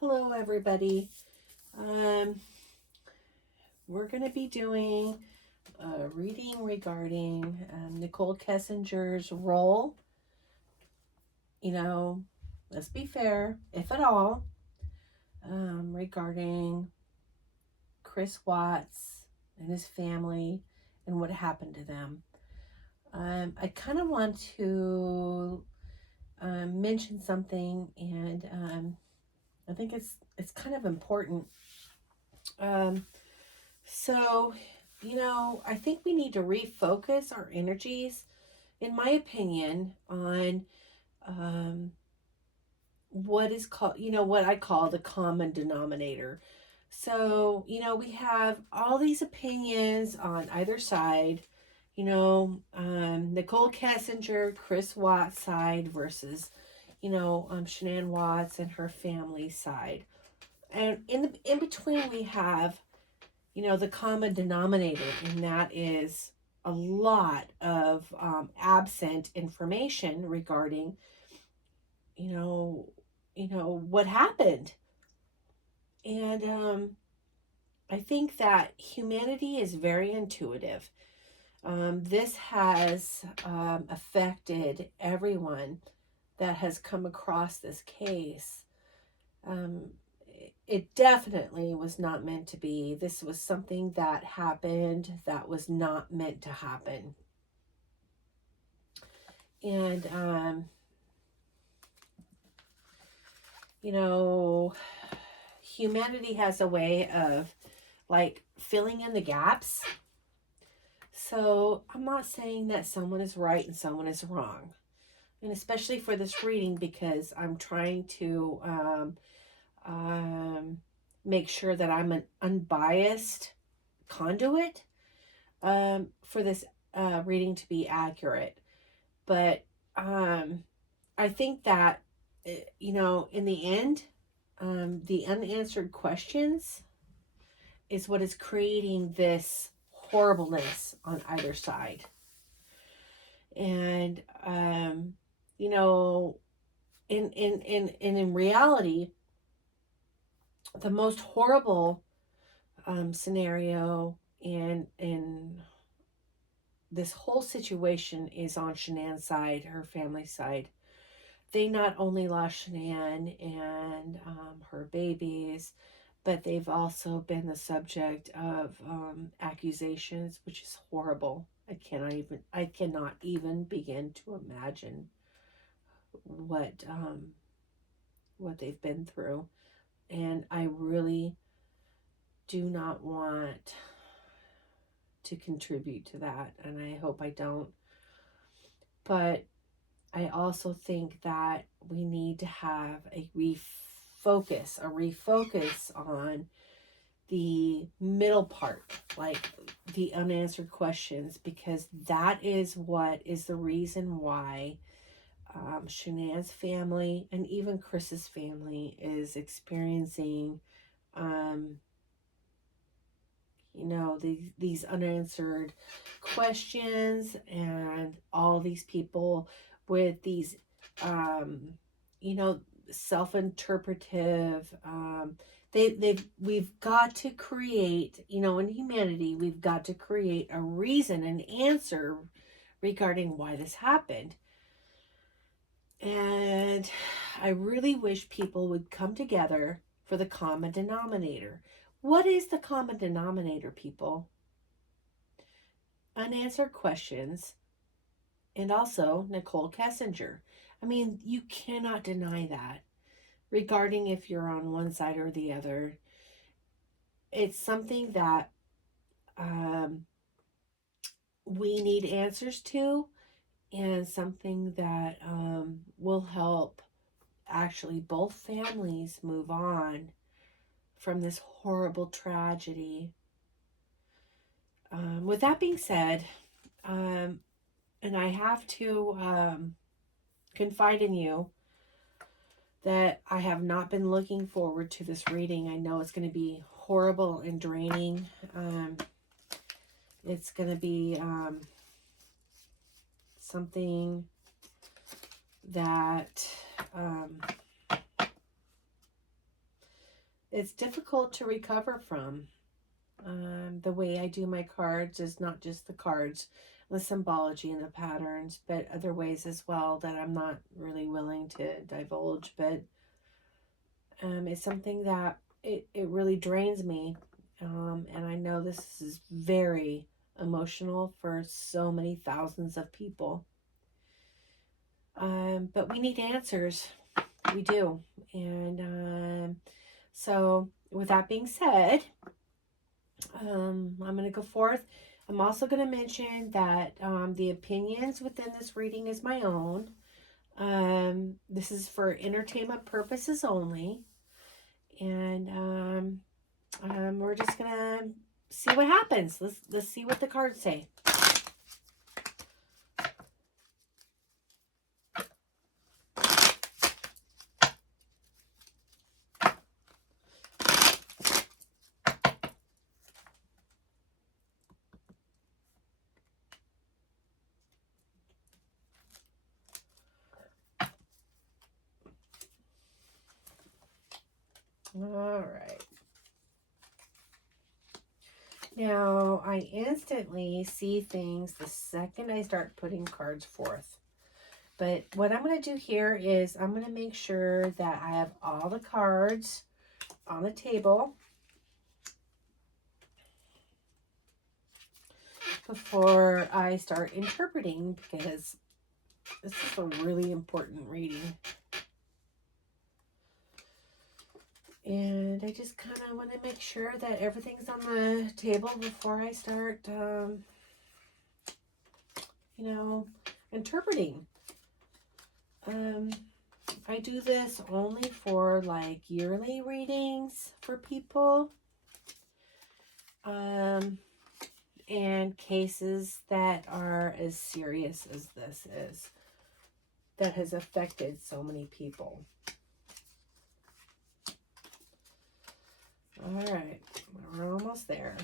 Hello, everybody. Um, we're going to be doing a reading regarding Nicole Kessinger's role. You know, let's be fair, if at all, regarding Chris Watts and his family and what happened to them. I kind of want to mention something, and I think it's kind of important. Um, So, I think we need to refocus our energies, in my opinion, on what is called, what I call the common denominator. So, we have all these opinions on either side, Nicole Kessinger, Chris Watts side versus, Shanann Watts and her family side. And in between, we have the common denominator, and that is a lot of absent information regarding, what happened. And I think that humanity is very intuitive. This has affected everyone that has come across this case. Um, it definitely was not meant to be. This was something that happened that was not meant to happen. And, humanity has a way of like filling in the gaps. So I'm not saying that someone is right and someone is wrong. And especially for this reading, because I'm trying to make sure that I'm an unbiased conduit for this reading to be accurate. But I think that, in the end, the unanswered questions is what is creating this horribleness on either side. And, in reality, the most horrible scenario in this whole situation is on Shanann's side, her family side. They not only lost Shanann and her babies, but they've also been the subject of accusations, which is horrible. I cannot even begin to imagine what they've been through, and I really do not want to contribute to that, and I hope I don't. But I also think that we need to have a refocus on the middle part, like the unanswered questions, because that is what is the reason why Shanann's family and even Chris's family is experiencing these unanswered questions, and all these people with these self-interpretive we've got to create, in humanity, we've got to create a reason, an answer regarding why this happened. And I really wish people would come together for the common denominator. What is the common denominator, people? Unanswered questions, and also Nichole Kessinger. I mean, you cannot deny that. Regarding if you're on one side or the other, it's something that we need answers to, and something that will help actually both families move on from this horrible tragedy. With that being said, and I have to confide in you that I have not been looking forward to this reading. I know it's going to be horrible and draining. It's going to be something that it's difficult to recover from. The way I do my cards is not just the cards, the symbology and the patterns, but other ways as well that I'm not really willing to divulge. But it's something that it really drains me. And I know this is very emotional for so many thousands of people. But we need answers. We do. And so, with that being said, I'm going to go forth. I'm also going to mention that the opinions within this reading is my own. This is for entertainment purposes only. And we're just going to see what happens. Let's see what the cards say. All right. Now, I instantly see things the second I start putting cards forth. But what I'm going to do here is I'm going to make sure that I have all the cards on the table before I start interpreting, because this is a really important reading. And I just kind of want to make sure that everything's on the table before I start, interpreting. I do this only for like yearly readings for people. And cases that are as serious as this is, that has affected so many people. All right, we're almost there.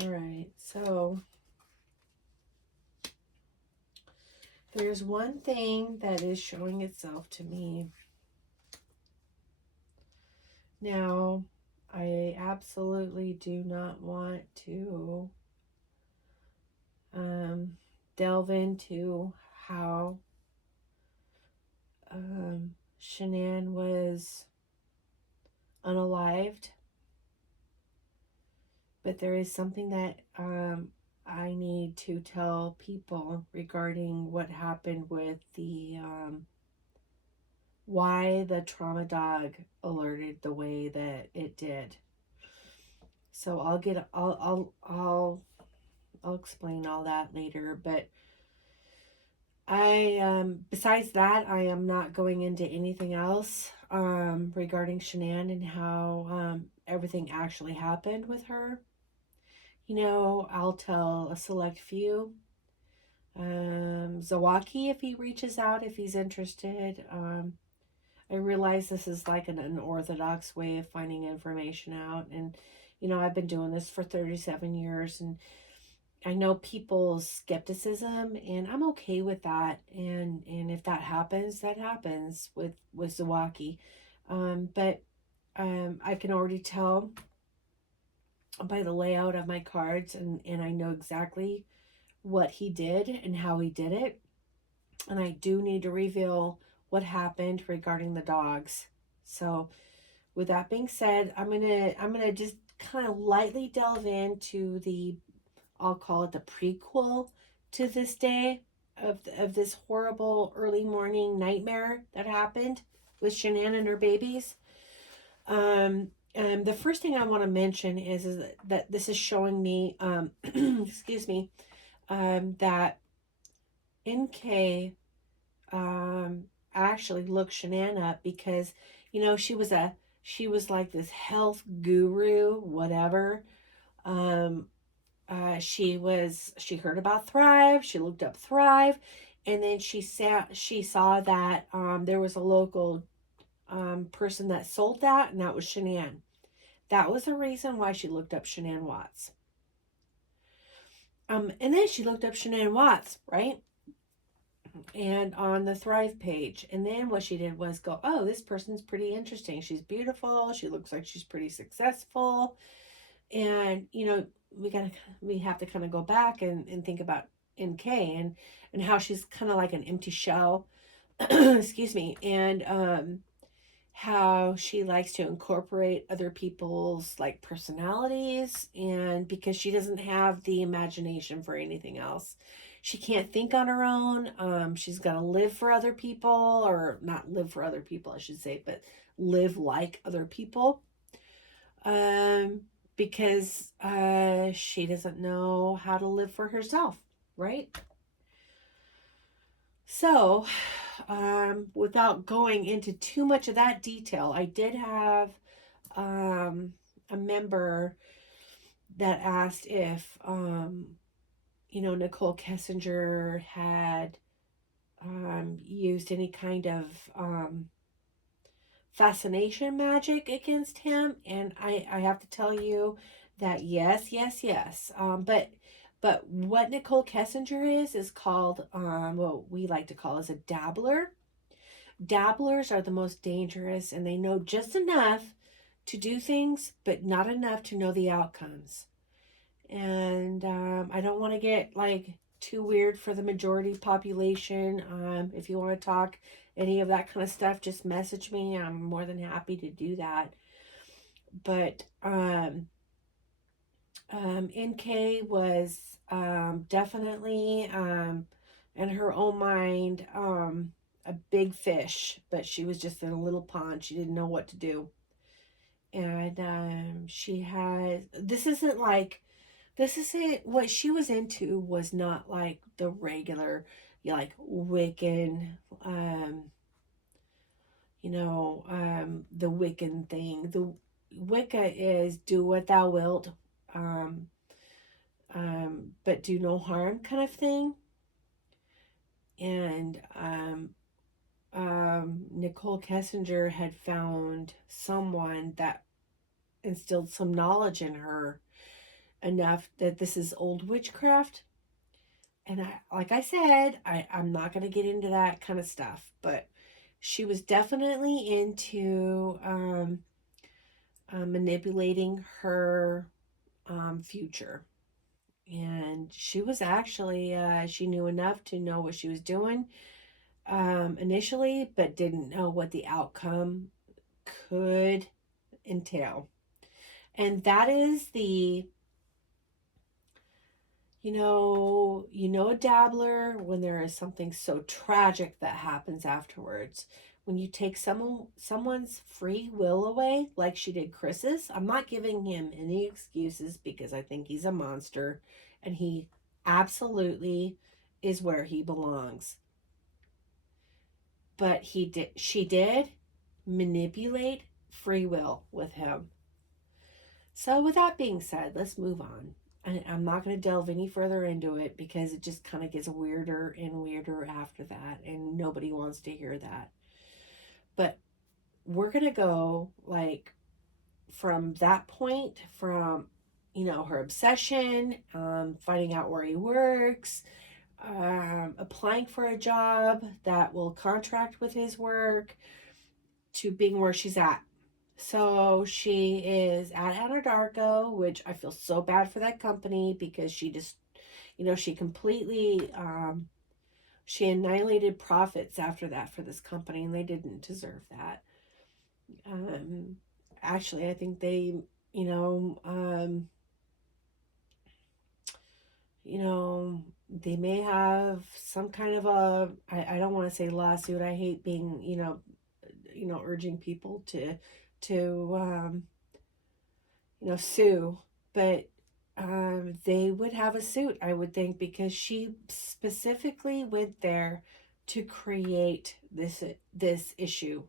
All right, so there's one thing that is showing itself to me. Now, I absolutely do not want to delve into how Shanann was unalived, but there is something that I need to tell people regarding what happened with the why the trauma dog alerted the way that it did. So I'll explain all that later, but I besides that, I am not going into anything else regarding Shanann and how everything actually happened with her. I'll tell a select few. Zawaki, if he reaches out, if he's interested. I realize this is like an unorthodox way of finding information out. And, I've been doing this for 37 years, and I know people's skepticism, and I'm okay with that. And if that happens, that happens with Zawaki. But I can already tell by the layout of my cards, and I know exactly what he did and how he did it. And I do need to reveal what happened regarding the dogs. So with that being said, I'm gonna just kind of lightly delve into I'll call it the prequel to this day of this horrible early morning nightmare that happened with Shanann and her babies. The first thing I want to mention is that this is showing me, excuse me, that NK actually look Shanann up because, she was like this health guru, whatever. Um, she heard about Thrive. She looked up Thrive, and then she saw that there was a local person that sold that, and that was Shanann. That was the reason why she looked up Shanann Watts. And then she looked up Shanann Watts, right? And on the Thrive page. And then what she did was go, oh, this person's pretty interesting. She's beautiful. She looks like she's pretty successful. And, we have to kind of go back and think about NK and how she's kind of like an empty shell. Excuse me. And how she likes to incorporate other people's like personalities, and because she doesn't have the imagination for anything else, she can't think on her own. She's got to live for other people, or not live for other people I should say, but live like other people, um because she doesn't know how to live for herself, right? So, without going into too much of that detail, I did have a member that asked if, Nichole Kessinger had used any kind of fascination magic against him. And I have to tell you that yes, yes, yes. But what Nichole Kessinger is called, what we like to call as a dabbler. Dabblers are the most dangerous, and they know just enough to do things, but not enough to know the outcomes. And I don't want to get like too weird for the majority population. If you want to talk any of that kind of stuff, just message me. I'm more than happy to do that. But NK was definitely, in her own mind, a big fish, but she was just in a little pond. She didn't know what to do. And this isn't what she was into, was not like the regular, like Wiccan, the Wiccan thing. The Wicca is do what thou wilt, um, but do no harm kind of thing. And Nichole Kessinger had found someone that instilled some knowledge in her enough that this is old witchcraft. And like I said, I'm not going to get into that kind of stuff, but she was definitely into manipulating her future. And she was actually, she knew enough to know what she was doing initially, but didn't know what the outcome could entail. And that is a dabbler when there is something so tragic that happens afterwards. When you take someone's free will away, like she did Chris's, I'm not giving him any excuses because I think he's a monster, and he absolutely is where he belongs. But she did manipulate free will with him. So with that being said, let's move on. I'm not going to delve any further into it because it just kind of gets weirder and weirder after that, and nobody wants to hear that. But we're going to go like from that point, from her obsession, finding out where he works, applying for a job that will contract with his work, to being where she's at. So she is at Anadarko, which I feel so bad for that company because she just, she completely, she annihilated profits after that for this company, and they didn't deserve that. Actually, I think they, you know, um, they may have some kind of I don't want to say lawsuit. I hate being, urging people to sue, but they would have a suit, I would think, because she specifically went there to create this issue,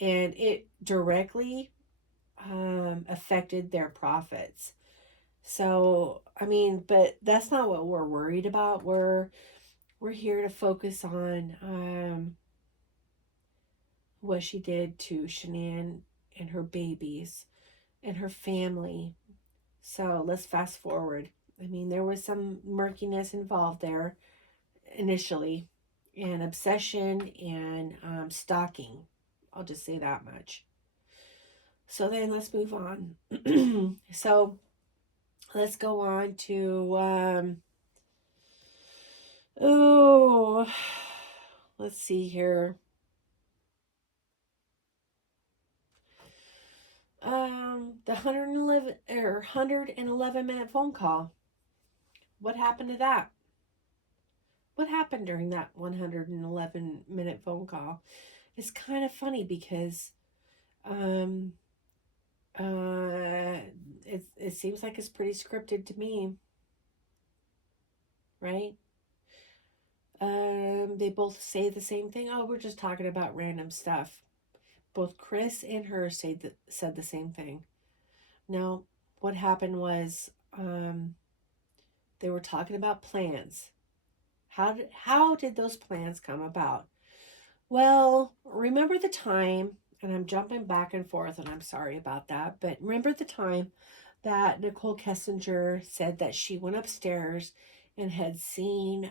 and it directly affected their profits. So, I mean, but that's not what we're worried about. We're here to focus on what she did to Shanann and her babies and her family. So let's fast forward. I mean, there was some murkiness involved there initially, and obsession and stalking. I'll just say that much. So then let's move on. So let's go on to oh, let's see here. The 111-minute phone call. What happened to that? What happened during that 111-minute phone call? It's kind of funny because um it seems like it's pretty scripted to me, right? They both say the same thing. Oh, we're just talking about random stuff. Both Chris and her said the same thing. Now, what happened was they were talking about plans. How did those plans come about? Well, remember the time, and I'm jumping back and forth, and I'm sorry about that, but remember the time that Nicole Kessinger said that she went upstairs and had seen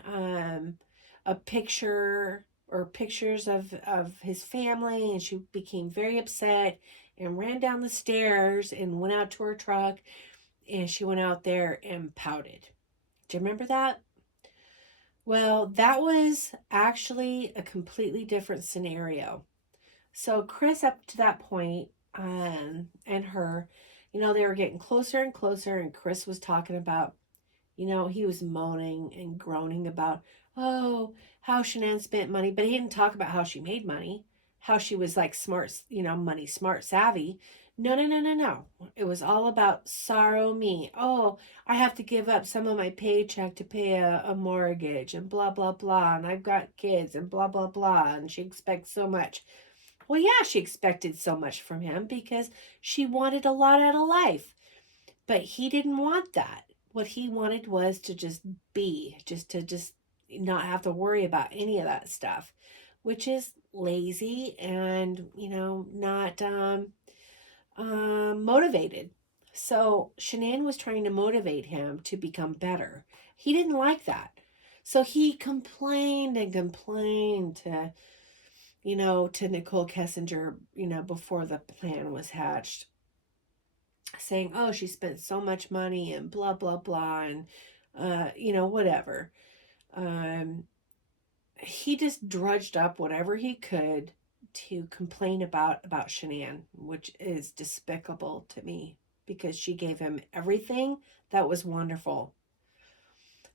a picture or pictures of his family, and she became very upset and ran down the stairs and went out to her truck, and she went out there and pouted. Do you remember that? Well, that was actually a completely different scenario. So Chris, up to that point, and her, they were getting closer and closer, and Chris was talking about, he was moaning and groaning about, oh, how Shanann spent money, but he didn't talk about how she made money, how she was like smart, money smart savvy. No, no, no, no, no. It was all about sorrow me. Oh, I have to give up some of my paycheck to pay a mortgage and blah, blah, blah. And I've got kids and blah, blah, blah. And she expects so much. Well, yeah, she expected so much from him because she wanted a lot out of life. But he didn't want that. What he wanted was to just be, just not have to worry about any of that stuff, which is lazy and, not motivated. So Shanann was trying to motivate him to become better. He didn't like that. So he complained and complained to Nichole Kessinger, before the plan was hatched, saying, oh, she spent so much money and blah, blah, blah, and, whatever. He just drudged up whatever he could to complain about Shanann, which is despicable to me because she gave him everything that was wonderful.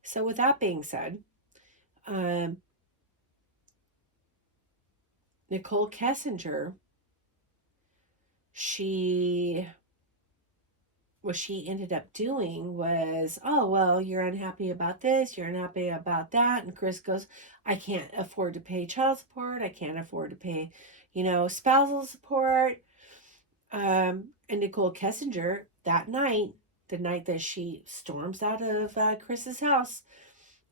So with that being said, Nichole Kessinger, what she ended up doing was, oh, well, you're unhappy about this, you're unhappy about that. And Chris goes, I can't afford to pay child support. I can't afford to pay, spousal support. And Nichole Kessinger, that night, the night that she storms out of Chris's house,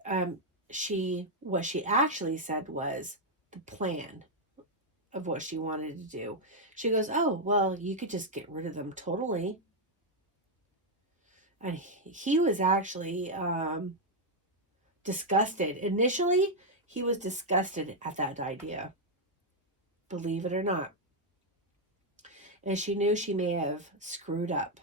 what she actually said was the plan of what she wanted to do. She goes, oh, well, you could just get rid of them totally. And he was actually disgusted. Initially, he was disgusted at that idea, believe it or not. And she knew she may have screwed up.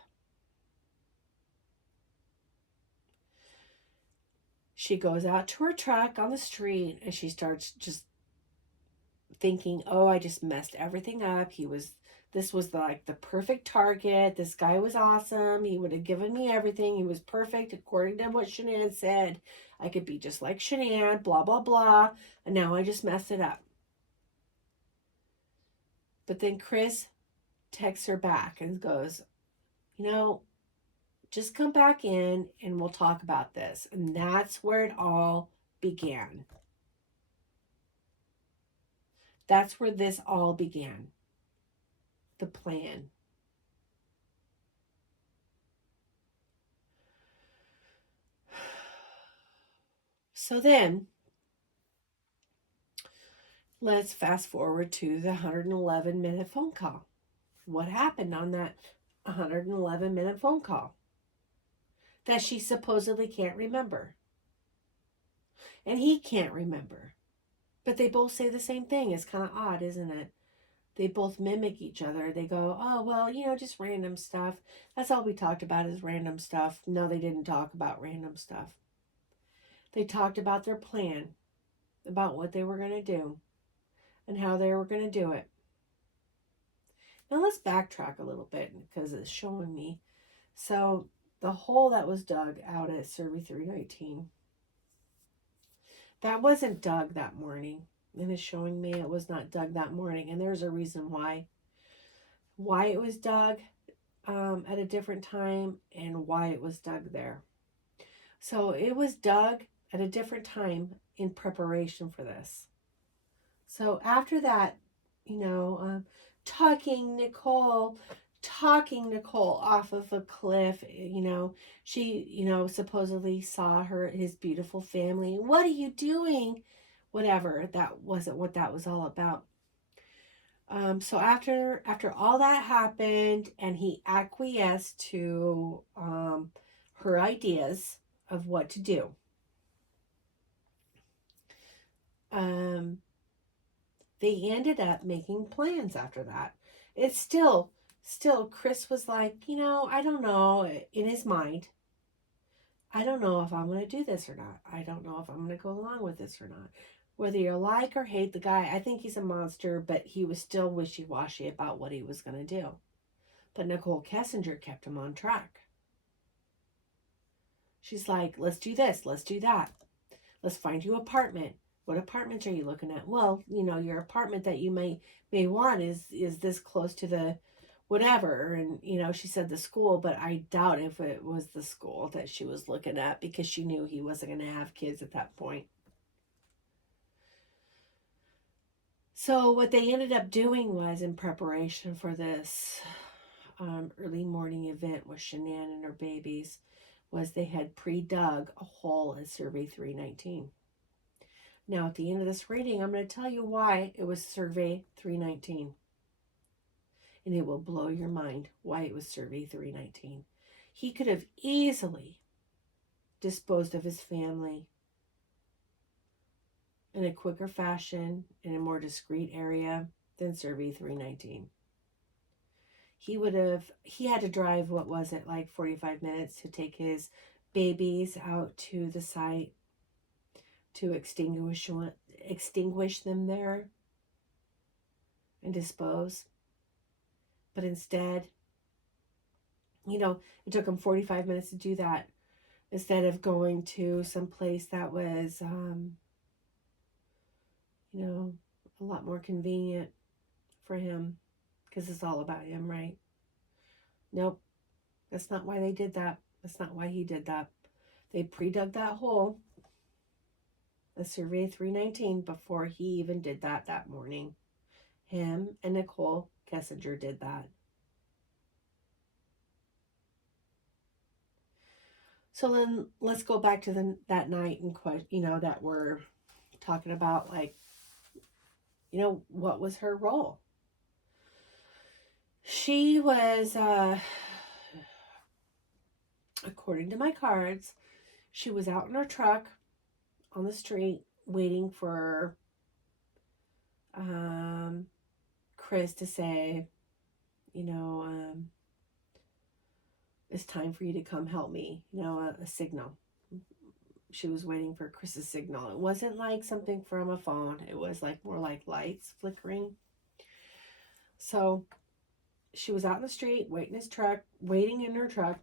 She goes out to her truck on the street and she starts just thinking, oh, I just messed everything up. This was like the perfect target. This guy was awesome. He would have given me everything. He was perfect according to what Shanann said. I could be just like Shanann, blah, blah, blah. And now I just messed it up. But then Chris texts her back and goes, just come back in and we'll talk about this. And that's where it all began. That's where this all began. The plan. So then, let's fast forward to the 111-minute phone call. What happened on that 111-minute phone call that she supposedly can't remember? And he can't remember. But they both say the same thing. It's kind of odd, isn't it? They both mimic each other. They go, oh, well, just random stuff. That's all we talked about is random stuff. No, they didn't talk about random stuff. They talked about their plan, about what they were going to do, and how they were going to do it. Now let's backtrack a little bit because it's showing me. So the hole that was dug out at Survey 319, that wasn't dug that morning. And it's showing me it was not dug that morning. And there's a reason why. Why it was dug at a different time and why it was dug there. So it was dug at a different time in preparation for this. So after that, talking Nicole off of a cliff, she, supposedly saw his beautiful family. What are you doing? Whatever, that wasn't what that was all about. So after all that happened and he acquiesced to her ideas of what to do, they ended up making plans after that. It's still Chris was like, I don't know, in his mind, I don't know if I'm going to do this or not. I don't know if I'm going to go along with this or not. Whether you like or hate the guy, I think he's a monster, but he was still wishy-washy about what he was going to do. But Nichole Kessinger kept him on track. She's like, let's do this, let's do that. Let's find you an apartment. What apartments are you looking at? Well, your apartment that you may want is this close to the whatever. And, she said the school, but I doubt if it was the school that she was looking at because she knew he wasn't going to have kids at that point. So what they ended up doing was, in preparation for this early morning event with Shanann and her babies, was they had pre-dug a hole at Survey 319. Now, at the end of this reading, I'm going to tell you why it was Survey 319. And it will blow your mind why it was Survey 319. He could have easily disposed of his family in a quicker fashion, in a more discreet area than Survey 319. He had to drive, what was it, like 45 minutes to take his babies out to the site to extinguish them there and dispose. But instead, it took him 45 minutes to do that instead of going to some place that was, a lot more convenient for him because it's all about him, right? Nope. That's not why they did that. That's not why he did that. They pre-dug that hole, the Survey 319, before he even did that morning. Him and Nichole Kessinger did that. So then let's go back to that night and that we're talking about, like, what was her role? She was, according to my cards, she was out in her truck on the street waiting for Chris to say, it's time for you to come help me, a signal. She was waiting for Chris's signal. It wasn't like something from a phone. It was like more like lights flickering. So she was out in the street waiting in her truck.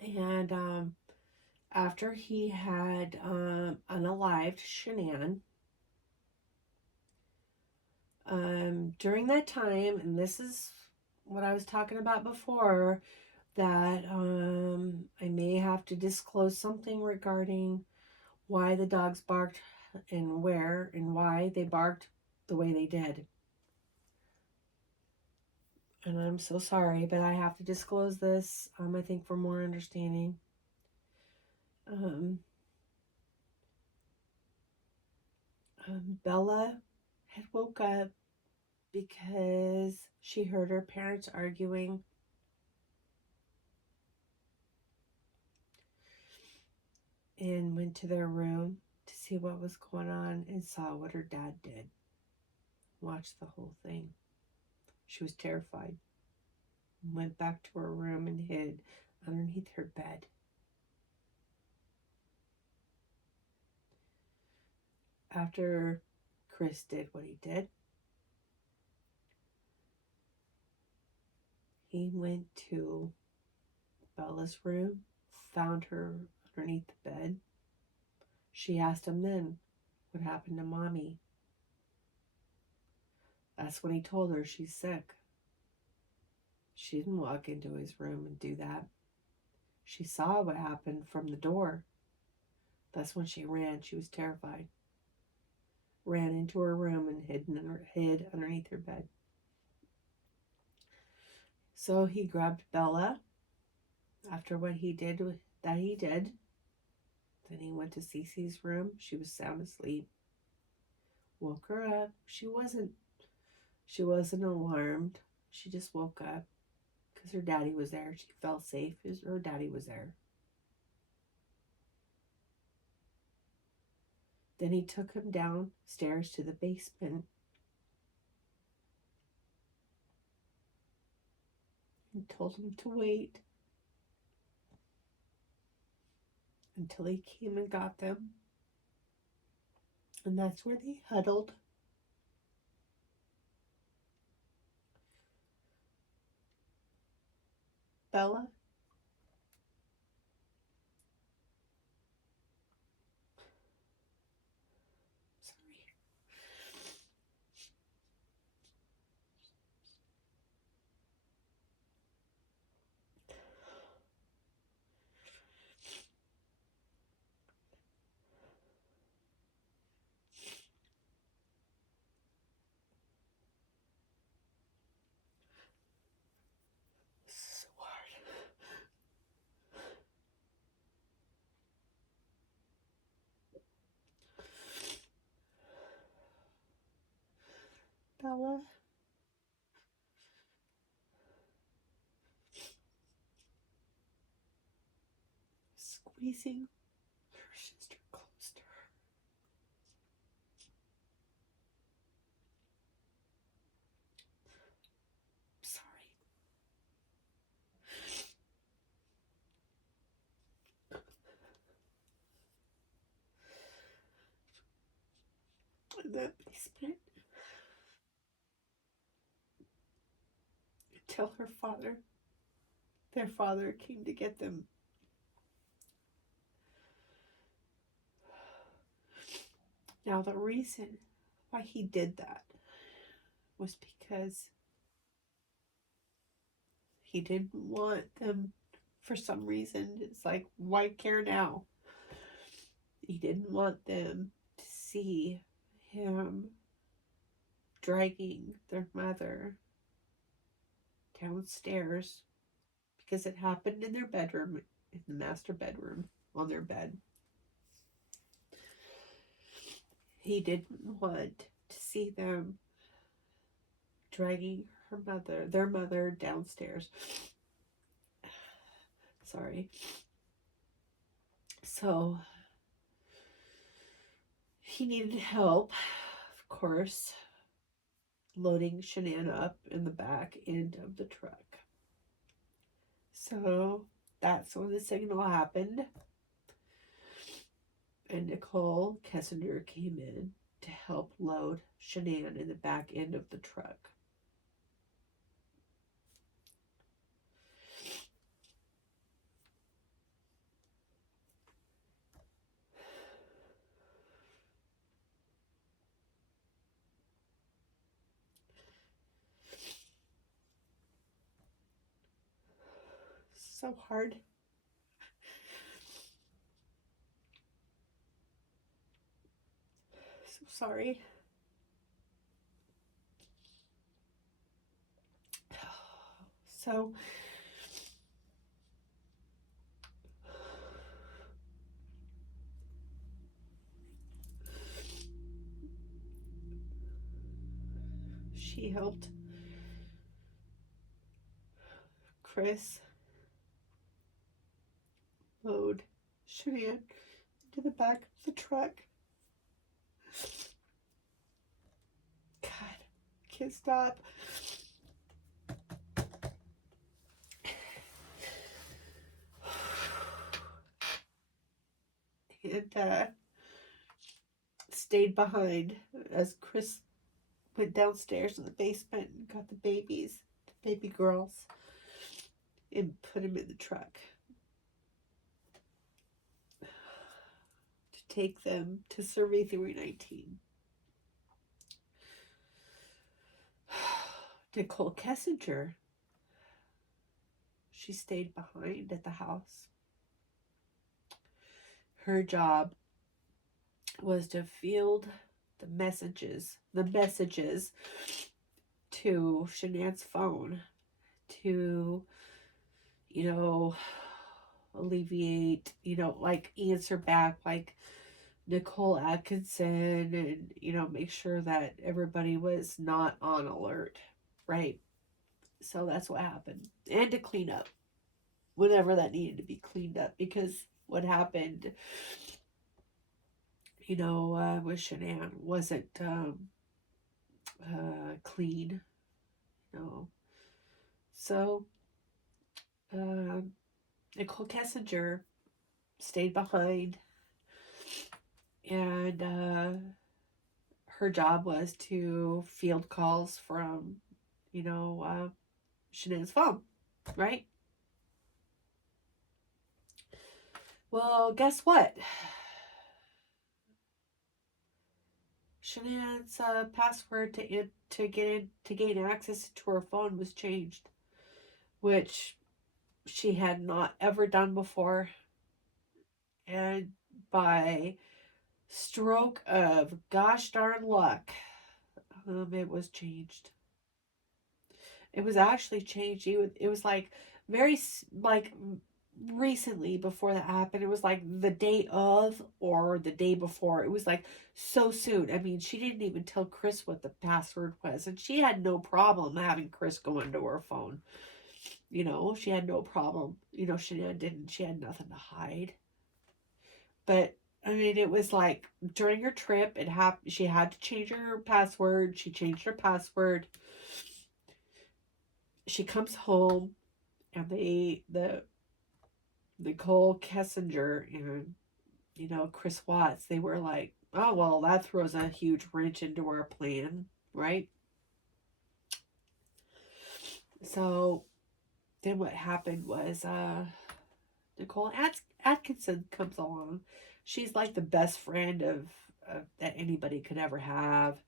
And after he had unalived Shanann, during that time, and this is what I was talking about before, that I may have to disclose something regarding why the dogs barked and where and why they barked the way they did. And I'm so sorry, but I have to disclose this, I think, for more understanding. Bella had woke up because she heard her parents arguing. And went to their room to see what was going on and saw what her dad did. Watched the whole thing. She was terrified. Went back to her room and hid underneath her bed. After Chris did what he did, he went to Bella's room, found her underneath the bed. She asked him then what happened to Mommy. That's when he told her she's sick. She didn't walk into his room and do that. She saw what happened from the door. That's when she ran. She was terrified. Ran into her room and hid underneath her bed. So he grabbed Bella after what he did. Then he went to Cece's room. She was sound asleep. Woke her up. She wasn't alarmed. She just woke up because her daddy was there. She felt safe because her daddy was there. Then he took him downstairs to the basement and told him to wait until he came and got them. And that's where they huddled. Bella. Sorry. So hard. Bella. Squeezing her sister close to her. Sorry. In that basement. Until their father came to get them. Now the reason why he did that was because he didn't want them, for some reason. It's like, why care now? He didn't want them to see him dragging their mother downstairs because it happened in their bedroom, in the master bedroom, on their bed. He didn't want to see them dragging their mother downstairs. Sorry. So he needed help, of course, loading Shanann up in the back end of the truck. So that's when the signal happened. And Nichole Kessinger came in to help load Shanann in the back end of the truck. So hard. So sorry. So she helped Chris load Shanann into the back of the truck. God, can't stop. And stayed behind as Chris went downstairs to the basement and got the babies, the baby girls, and put them in the truck to take them to Survey 319. Nichole Kessinger, she stayed behind at the house. Her job was to field the messages to Shanann's phone to, alleviate, like answer back like Nicole Atkinson and, make sure that everybody was not on alert, right? So that's what happened. And to clean up whenever that needed to be cleaned up, because what happened, with Shanann wasn't clean, So Nichole Kessinger stayed behind, and her job was to field calls from, Shanann's phone, right? Well, guess what? Shanann's password to gain access to her phone was changed, which she had not ever done before, and by stroke of gosh darn luck, it was changed. It was actually changed. It was like very like recently before that happened. It was like the day of or the day before. It was like so soon. I mean, she didn't even tell Chris what the password was, and she had no problem having Chris go into her phone. She had no problem. Shanann didn't. She had nothing to hide. But I mean, it was like during her trip, she had to change her password. She changed her password. She comes home, and the Nichole Kessinger and Chris Watts, they were like, oh well, that throws a huge wrench into our plan, right? So then what happened was Nicole Atkinson comes along. She's like the best friend of that anybody could ever have.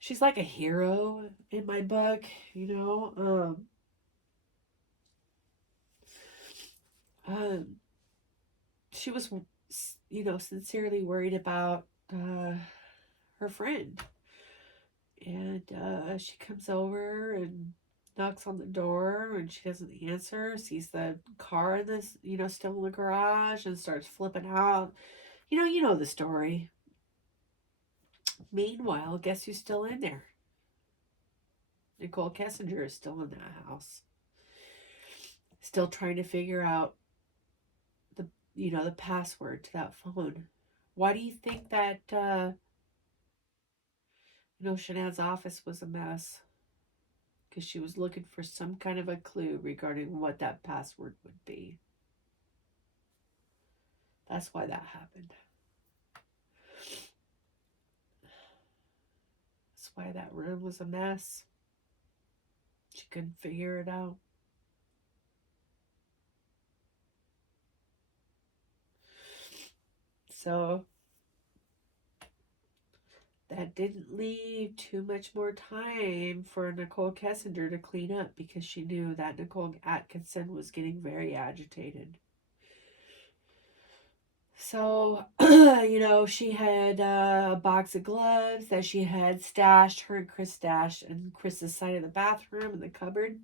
She's like a hero in my book, she was, sincerely worried about her friend. And she comes over and knocks on the door, and she doesn't answer, sees the car in this, still in the garage, and starts flipping out. You know the story. Meanwhile, guess who's still in there? Nichole Kessinger is still in that house. Still trying to figure out the password to that phone. Why do you think that Shanann's office was a mess? Because she was looking for some kind of a clue regarding what that password would be. That's why that happened. That's why that room was a mess. She couldn't figure it out. So that didn't leave too much more time for Nichole Kessinger to clean up, because she knew that Nicole Atkinson was getting very agitated. So, she had a box of gloves that she had stashed, her and Chris stashed in Chris's side of the bathroom in the cupboard.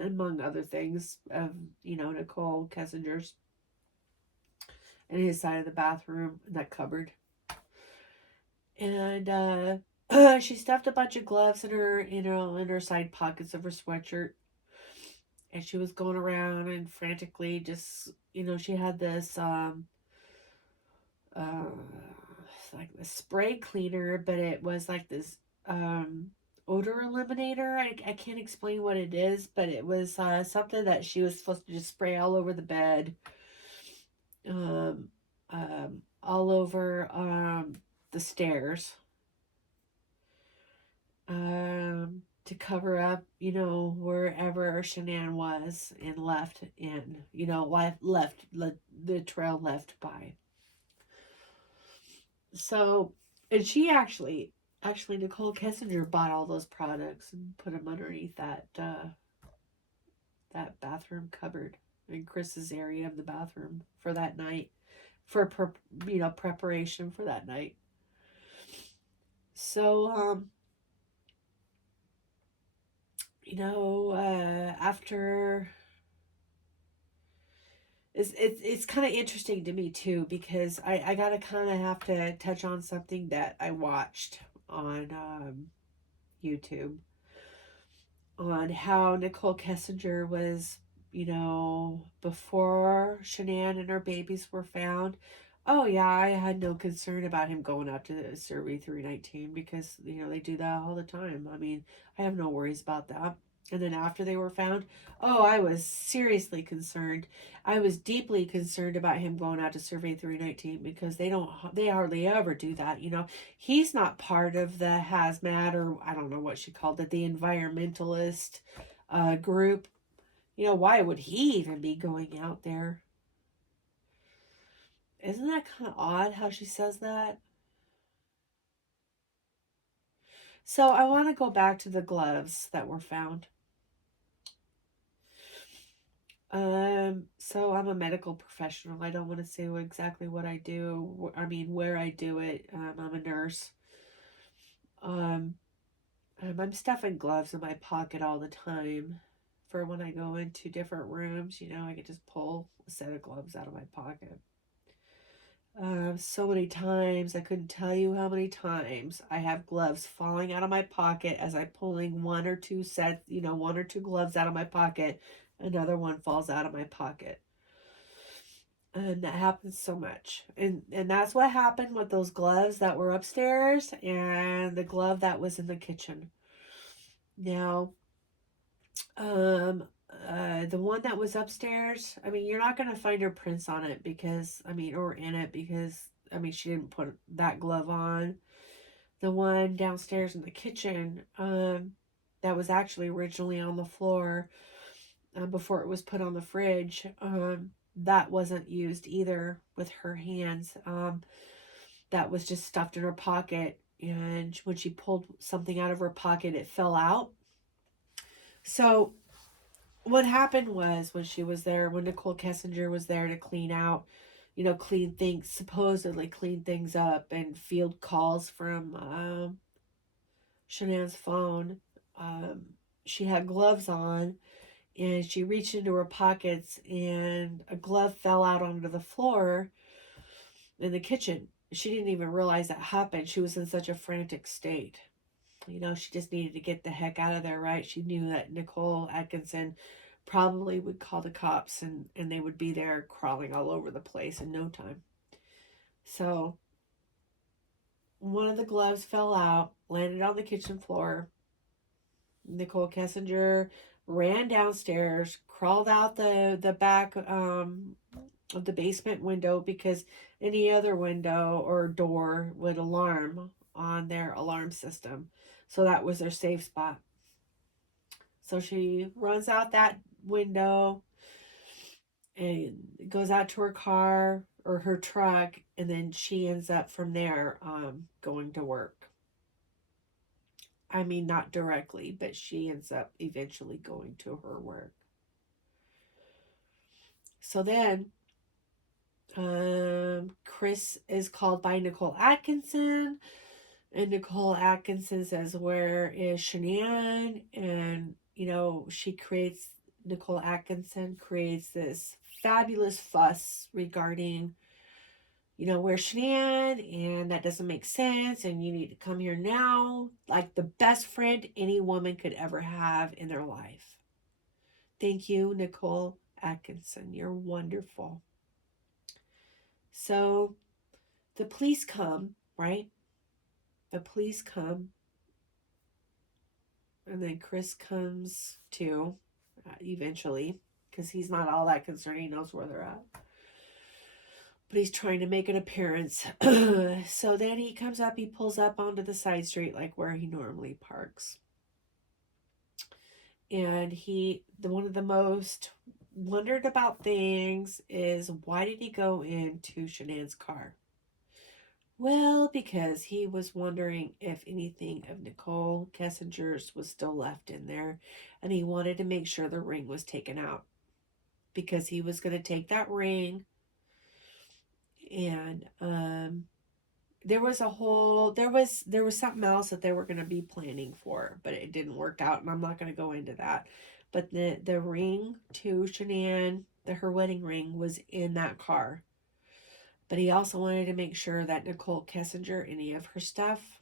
among other things, of, Nichole Kessinger's, in his side of the bathroom, in that cupboard. And she stuffed a bunch of gloves in her side pockets of her sweatshirt. And she was going around and frantically just, she had this uh like a spray cleaner, but it was like this odor eliminator. I can't explain what it is, but it was something that she was supposed to just spray all over the bed, um, all over the stairs, to cover up, wherever Shanann was and left in, the trail left by. So, and she actually Nichole Kessinger bought all those products and put them underneath that bathroom cupboard in Chris's area of the bathroom for that night, for preparation for that night. So, after, it's kind of interesting to me too, because I gotta kind of have to touch on something that I watched on YouTube, on how Nichole Kessinger was, before Shanann and her babies were found. Oh yeah, I had no concern about him going out to Survey 319, because they do that all the time. I mean, I have no worries about that. And then after they were found, oh, I was seriously concerned. I was deeply concerned about him going out to Survey 319, because they hardly ever do that. He's not part of the hazmat, or I don't know what she called it, the environmentalist group. Why would he even be going out there? Isn't that kind of odd how she says that? So I want to go back to the gloves that were found. So I'm a medical professional. I don't want to say exactly what I do. I mean, where I do it. I'm a nurse. I'm stuffing gloves in my pocket all the time for when I go into different rooms. I can just pull a set of gloves out of my pocket. So many times, I couldn't tell you how many times I have gloves falling out of my pocket as I'm pulling one or two gloves out of my pocket. Another one falls out of my pocket. And that happens so much. And that's what happened with those gloves that were upstairs and the glove that was in the kitchen. Now, the one that was upstairs, I mean, you're not going to find her prints on it, because, or in it, because, she didn't put that glove on. The one downstairs in the kitchen, that was actually originally on the floor, before it was put on the fridge, that wasn't used either with her hands. That was just stuffed in her pocket, and when she pulled something out of her pocket, it fell out. So what happened was, when Nichole Kessinger was there to clean out, supposedly clean things up and field calls from Shanann's phone, she had gloves on, and she reached into her pockets, and a glove fell out onto the floor in the kitchen. She didn't even realize that happened. She was in such a frantic state. She just needed to get the heck out of there, right? She knew that Nicole Atkinson probably would call the cops, and they would be there crawling all over the place in no time. So one of the gloves fell out, landed on the kitchen floor. Nichole Kessinger ran downstairs, crawled out the back of the basement window, because any other window or door would alarm on their alarm system. So that was their safe spot. So she runs out that window and goes out to her car or her truck, and then she ends up from there going to work. I mean, not directly, but she ends up eventually going to her work. So then Chris is called by Nicole Atkinson, and Nicole Atkinson says, "Where is Shanann?" And she creates Nicole Atkinson creates this fabulous fuss regarding, where's Shanann, and that doesn't make sense, and you need to come here now. Like the best friend any woman could ever have in their life. Thank you, Nicole Atkinson. You're wonderful. So the police come, right? The police come, and then Chris comes too, eventually, because he's not all that concerned. He knows where they're at. But he's trying to make an appearance. So then he comes up, he pulls up onto the side street, like where he normally parks. And one of the most wondered about things is, why did he go into Shanann's car? Well, because he was wondering if anything of Nichole Kessinger's was still left in there, and he wanted to make sure the ring was taken out, because he was going to take that ring, and there was something else that they were going to be planning for, but it didn't work out, and I'm not going to go into that. But the ring to Shanann, her wedding ring, was in that car. But he also wanted to make sure that Nichole Kessinger, any of her stuff,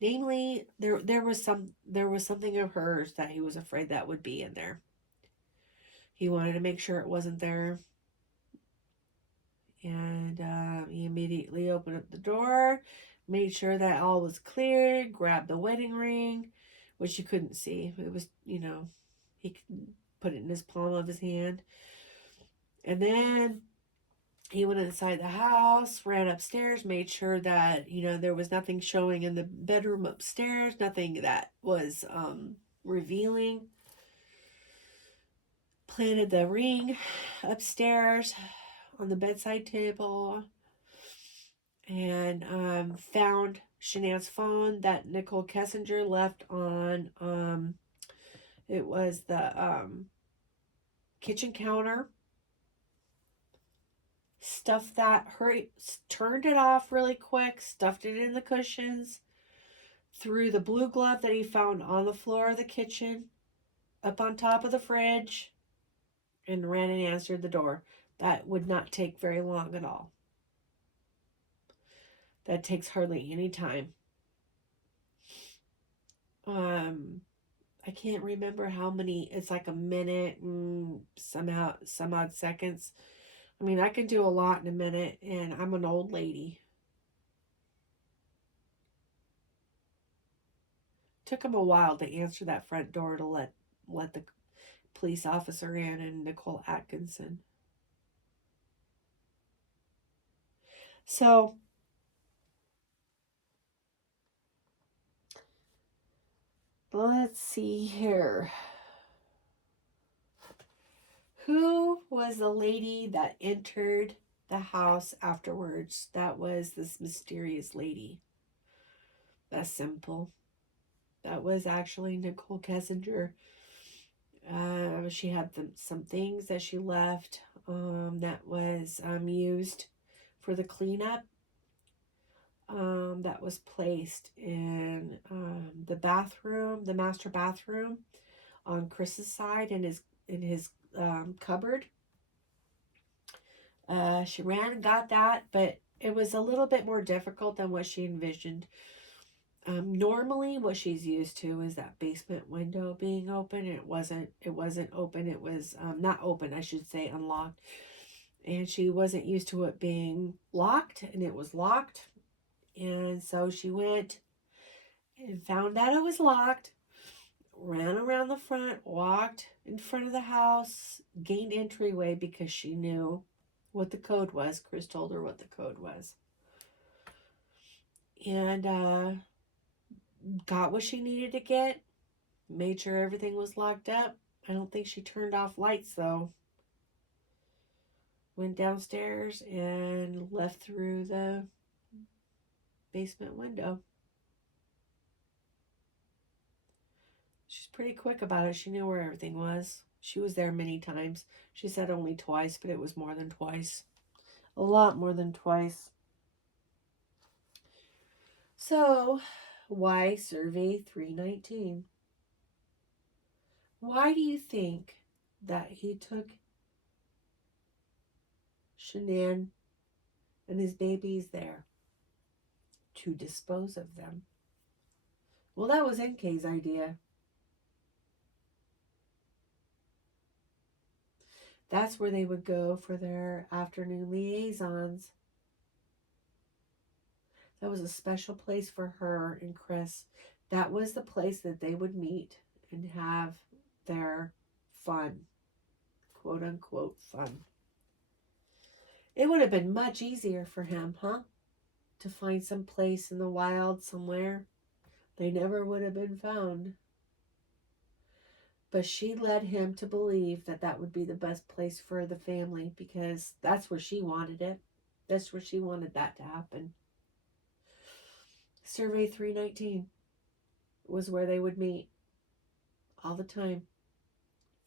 namely, there was something of hers that he was afraid that would be in there. He wanted to make sure it wasn't there. And he immediately opened up the door, made sure that all was clear, grabbed the wedding ring, which you couldn't see. It was, he could put it in his palm of his hand. And then he went inside the house, ran upstairs, made sure that, there was nothing showing in the bedroom upstairs, nothing that was revealing. Planted the ring upstairs on the bedside table, and found Shanann's phone that Nichole Kessinger left on, it was the kitchen counter. Stuffed that, turned it off really quick, stuffed it in the cushions, threw the blue glove that he found on the floor of the kitchen up on top of the fridge, and ran and answered the door. That would not take very long at all. That takes hardly any time. I can't remember how many, it's like a minute and some odd seconds. I mean, I can do a lot in a minute, and I'm an old lady. Took him a while to answer that front door to let the police officer in, and Nicole Atkinson. So let's see here. Who was the lady that entered the house afterwards? That was this mysterious lady. That's simple. That was actually Nichole Kessinger. She had some things that she left that was used for the cleanup. That was placed in the bathroom, the master bathroom, on Chris's side, in his cupboard. She ran and got that, but it was a little bit more difficult than what she envisioned. Normally, what she's used to is that basement window being open. It wasn't open. It was not open, I should say, unlocked. And she wasn't used to it being locked, and it was locked. And so she went and found out it was locked, ran around the front, walked in front of the house, gained entryway because she knew what the code was. Chris told her what the code was. And got what she needed to get, made sure everything was locked up. I don't think she turned off lights, though. Went downstairs and left through the basement window. She's pretty quick about it. She knew where everything was. She was there many times. She said only twice, but it was more than twice. A lot more than twice. So, why Survey 319? Why do you think that he took Shanann and his babies there to dispose of them. Well, that was NK's idea. That's where they would go for their afternoon liaisons. That was a special place for her and Chris. That was the place that they would meet and have their fun, quote unquote fun. It would have been much easier for him, huh? To find some place in the wild somewhere. They never would have been found. But she led him to believe that that would be the best place for the family because that's where she wanted it. That's where she wanted that to happen. Survey 319 was where they would meet all the time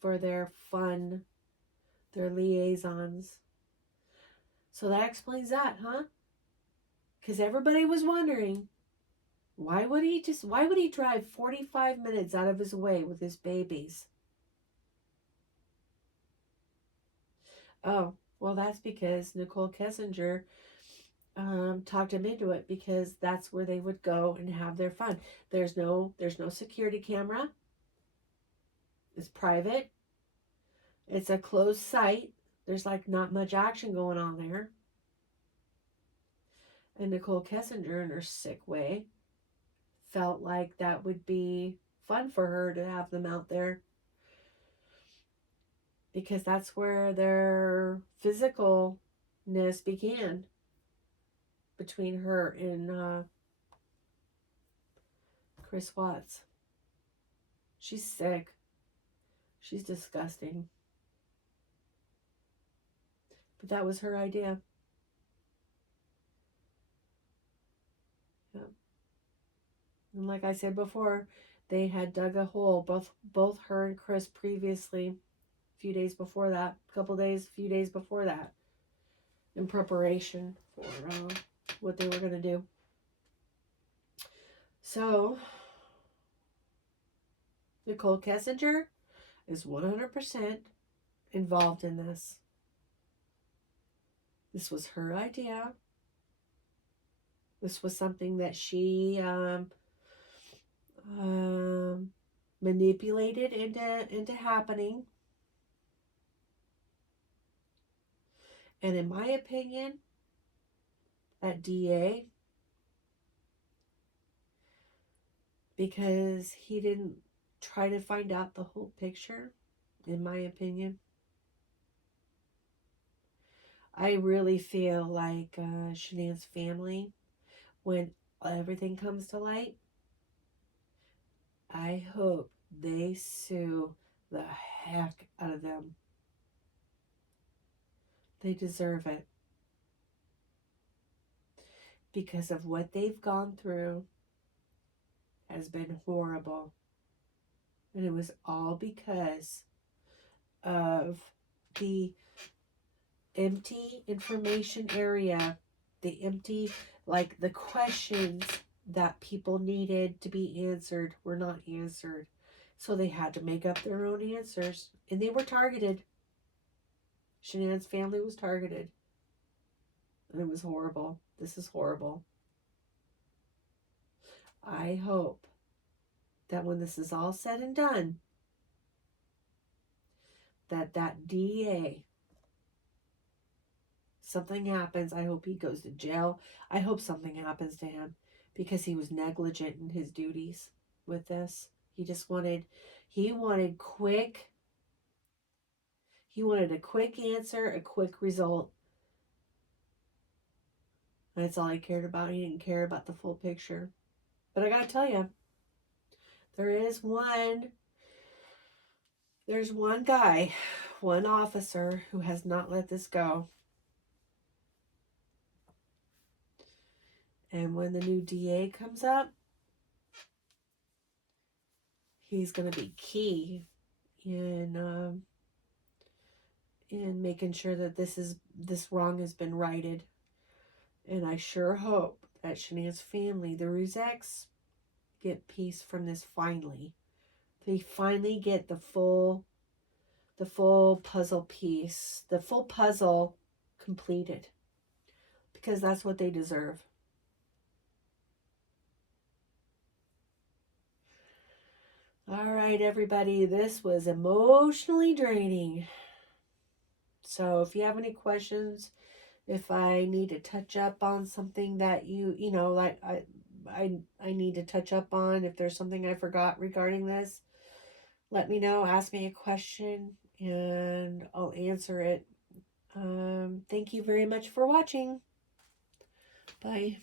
for their fun, their liaisons. So that explains that, huh? Because everybody was wondering, why would he drive 45 minutes out of his way with his babies? Oh, well, that's because Nichole Kessinger talked him into it because that's where they would go and have their fun. There's no security camera. It's private. It's a closed site. There's like not much action going on there. And Nichole Kessinger, in her sick way, felt like that would be fun for her to have them out there because that's where their physicalness began between her and Chris Watts. She's sick. She's disgusting. But that was her idea. Yeah. And like I said before, they had dug a hole, both her and Chris previously, a few days before that, few days before that, in preparation for what they were going to do. So, Nichole Kessinger is 100% involved in this. This was her idea. This was something that she manipulated into happening. And in my opinion, that DA, because he didn't try to find out the whole picture, in my opinion, I really feel like Shanann's family, when everything comes to light, I hope they sue the heck out of them. They deserve it. Because of what they've gone through has been horrible. And it was all because of the empty information area, the empty, like the questions that people needed to be answered were not answered. So they had to make up their own answers. And they were targeted. Shanann's family was targeted. And it was horrible. This is horrible. I hope that when this is all said and done, that DA, something happens. I hope he goes to jail. I hope something happens to him because he was negligent in his duties with this. He wanted a quick answer, a quick result. That's all he cared about. He didn't care about the full picture. But I gotta tell you, there's one guy, one officer who has not let this go. And when the new DA comes up, he's going to be key in making sure that this wrong has been righted. And I sure hope that Shanann's family, the Ruzeks, get peace from this finally. They finally get the full the full puzzle piece, the full puzzle completed, because that's what they deserve. All right, everybody, this was emotionally draining. So if you have any questions, if I need to touch up on something that you know, like I need to touch up on, if there's something I forgot regarding this, let me know, ask me a question, and I'll answer it. Thank you very much for watching. Bye.